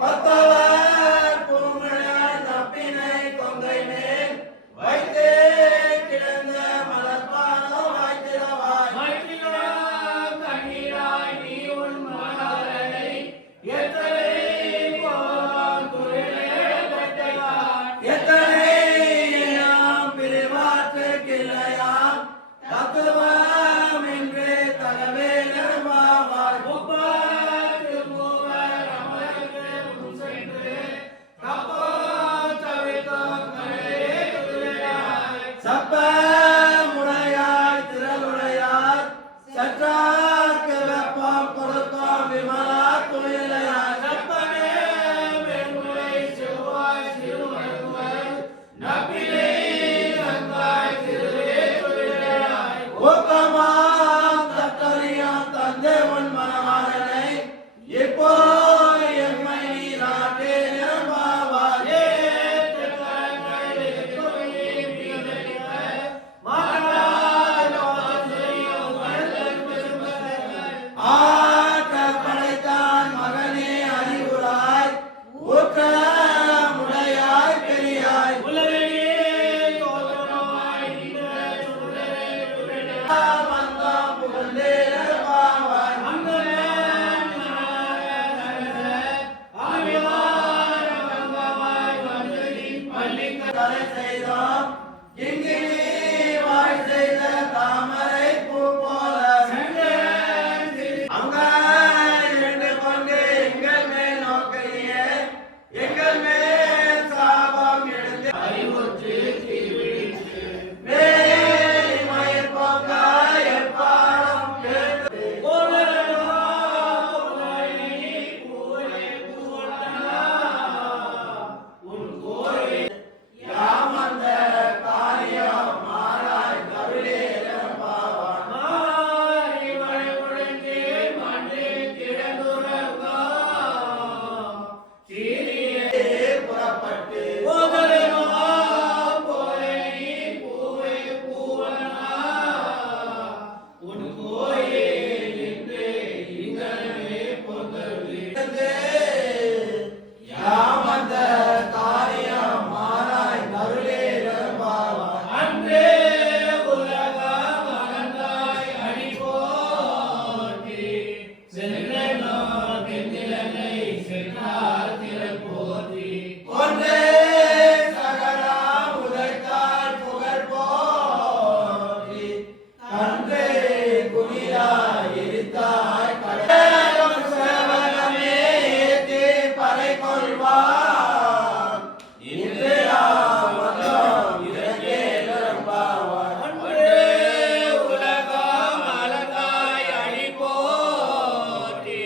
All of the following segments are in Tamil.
பத்தவர் பூங்குழல் தப்பினை கொங்கை மேல் வைத்தே கிடந்த மலர்பாதம் வாய்த்திடவாய் மைத்திராய் கண்ணீராய் நீ உன் மலரை எத்தனை போல் துயிலே கட்டையாய் எத்தனை நாம் பிரிவாற்று கிளையாம் தத்துவம் என்று தகவேலமாவாய் முப்பத்து மூவர் அமர்ந்து முன் சென்று தப்போ தவிர்த்தோம் கரையே துயிலாய் சப்ப முனையாய் திரளுடையாய் சற்றார்க்கு வெப்பம் கொடுத்தோம் விமலா துயிலையாய் நப்பனே வெண்முறை செவ்வாய் சிறுமருவல் நப்பிலே தந்தாய் திருவே துயிலாய் ஊக்கமாம் தத்தறியாம் தந்தை உன் மனமாறனை இப்போ எம்மை நீராட்டே நிரம்பாவாய் ஏற்ற கரங்களை துயிலே வீரடிக்க மாறாய் வாசையும் வள்ளல் பெருமக்கள் ஆட்ட படைத்தான் மகனே அறிவுராய் ஊற்ற முடையாய் பெரியாய் உலகிலே தோற்றமாய் நின்ற சுடரே துயிலே வந்தாம் புகழ்ந்தே நிரம்பாவாய் தலை செய்தோம் இங்கினி வாய் செய்த தாமரை பூ போல அங்க இரண்டு கொண்டு எங்கள் மேல் நோக்கியே எங்கள் மேல் சாபம் எடுத்து வேலி மயிர் போங்க எப்பாடும் கேட்டு யாமந்த காரியம் மாறாய் கருளே நிரம்பாவாய் புறப்பட்டு யாமந்த காரியம் மாறாய் கருளே நிரம்பாவாய் அன்றே உலகம் அகன்றாய் அடி போற்றி சென்றனோ தென்னிலங்கை சென்றார் திறன் போற்றி ஒன்றே சகலா உதைத்தாய் புகழ் போற்றி கன்றே குளிராய் எரித்தாய் கடலும் சேவகமே ஏத்தி பறை கொள்வார் இன்று வந்தோம் இறங்கே நிரம்பாவாய் அன்றே உலகம் அகன்றாய் அடி போற்றி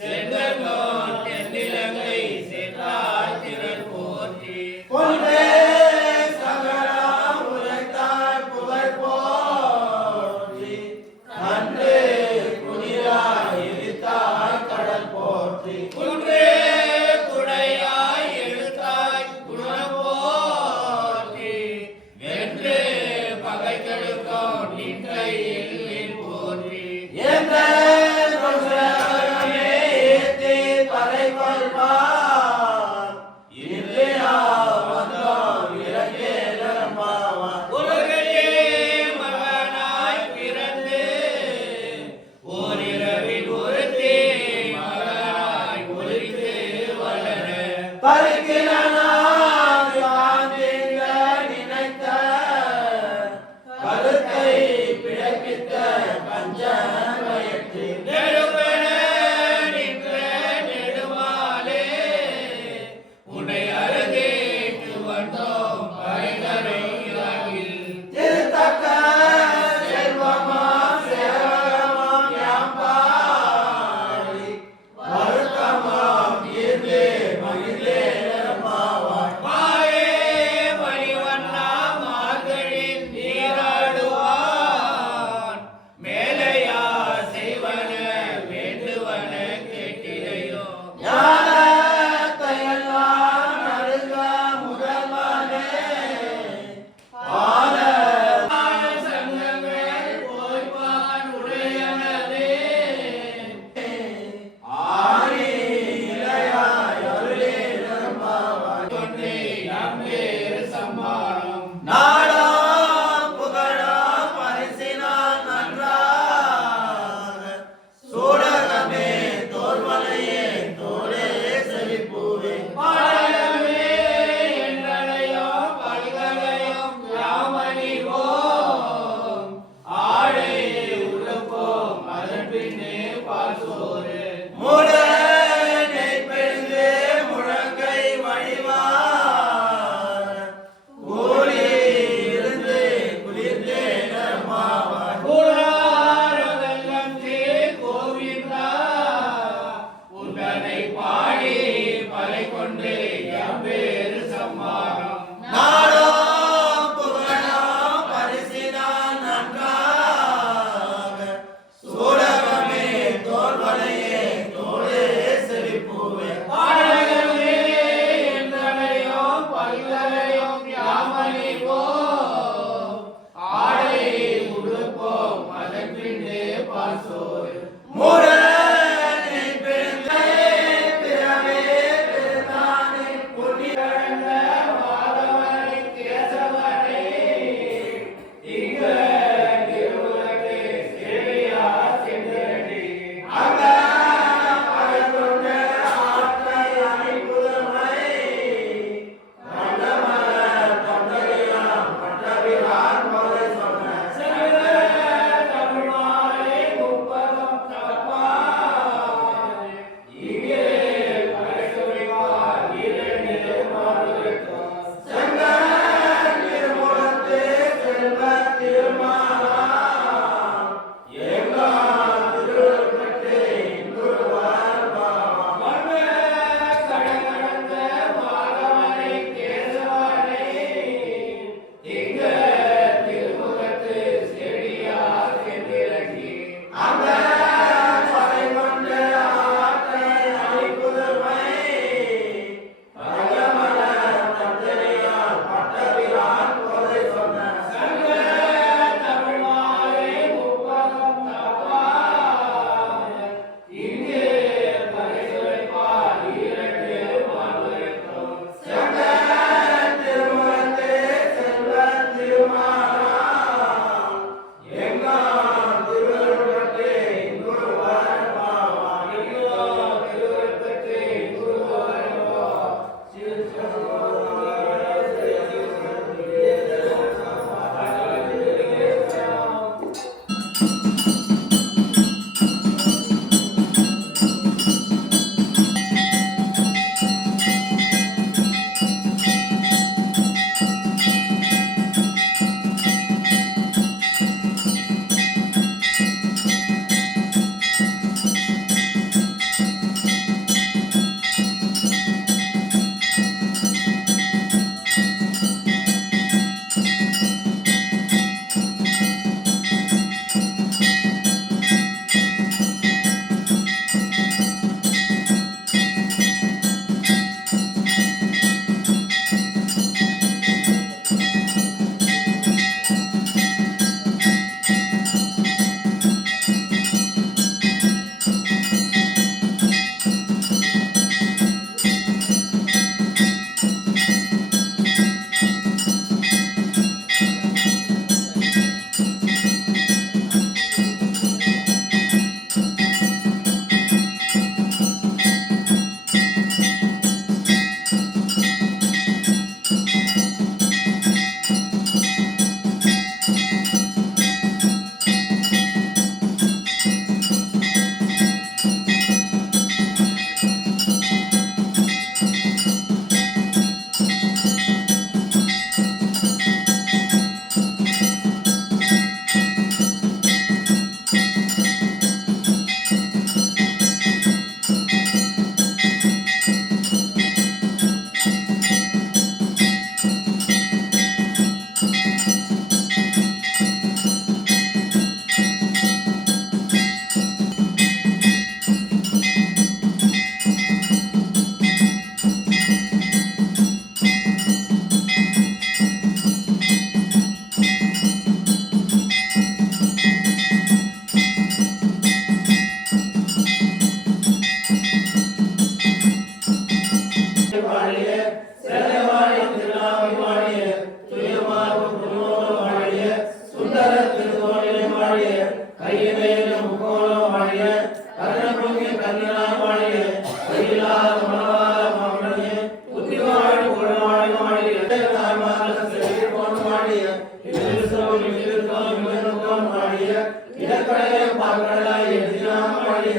சென்றனோ தென்னிலங்கை சென்றார் திறன் போற்றி ஒன்றே சகலா உதைத்தாய் புகழ் போற்றி கன்றே குளிராய் எரித்தாய் கடல் போற்றி குன்றே குடையாய் எழுத்தாய் குணம் போற்றி வென்றே பகை கெடுக்கும் நின் கையில் போற்றி எந்த சேவகமே ஏத்தி பறை கொள்வார் இன்று வந்தோம் இறங்கே நிரம்பாவாய் உலகிலே மகனாய் பிறந்து ஓரிரவில் ஒருத்தே மகனாய் ஒலித்து வளர பறிக்கிறனாய் சாந்திங்க நினைத்த கருத்தை பிழைப்பித்த பஞ்சமயத்தில் நெடுமென நின்ற நெடுமாலே உன்னை அருகேட்டு வந்தோம் பைகரையில் திருத்தக்க செல்வமாம் சேவகமாம் யாம் பாடி வருத்தமாம் தீர்ந்தே மகிழ்ந்தே நிரம்பாவாய் சேலவாணி திருநாவி வாழிய துயமார்பு குருவோலம் வாழிய சுந்தர திருத்தோணிலை வாழிய கையிலேய முக்கோலம் வாழிய கருணபூமி கன்னினா வாழிய கையிலாத மனவாத மாமணிய புத்திவாழ் குழவாழ் வாழிய தாய்மார செழிப்போன் வாழிய இதிர்சோம் இதிர்கோம் இவனுக்கோன் வாழிய இடக்கடையை பார்க்கடலாய் எதிராம் வாழிய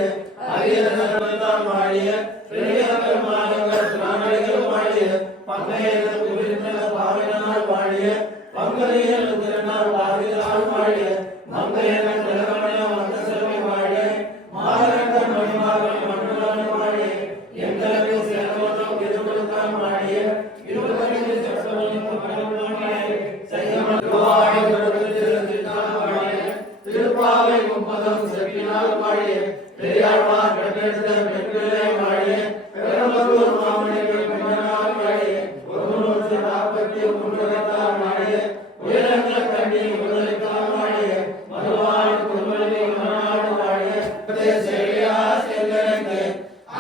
அரியதான் வாழிய பெரிய பெருமானங்கள் பிராணிகள் வாழிய பங்கையர்கள் குறித்த பாவினால் வாழிய பங்கரியல் திருநாள் வாரிதால் வாழிய மங்கையர்கள் திலகமணிய வந்த செல்வி வாழிய மாதரங்கள் மணிமார்கள் மன்னுடன் வாழிய எங்களுக்கு சேர்வதும் இருபதுதான் வாழிய 25 செப்டம்பர் திருப்பாவை 30 செப்பினால் வாழிய பெரியாழ்வார் பெற்றெடுத்த பெண்களே வாழிய பெருமதூர் மாமணிகள் பெண்ணால் வாழிய 143 வாழிய உயரங்க கண்ணி முதலித்தால் வாழிய மறுவாழ் குருவலி மறுநாடு வாழிய செழியா செல்வனுக்கு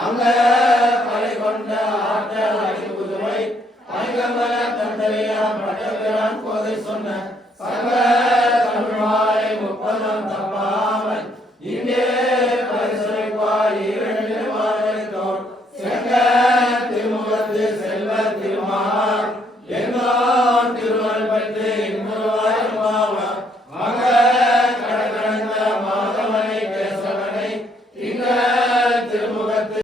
அங்க பலை கொண்ட ஆற்றல் அடிப்புதுமை பைகமல தந்தையா பட்டபிரான் கோதை சொன்ன சங்க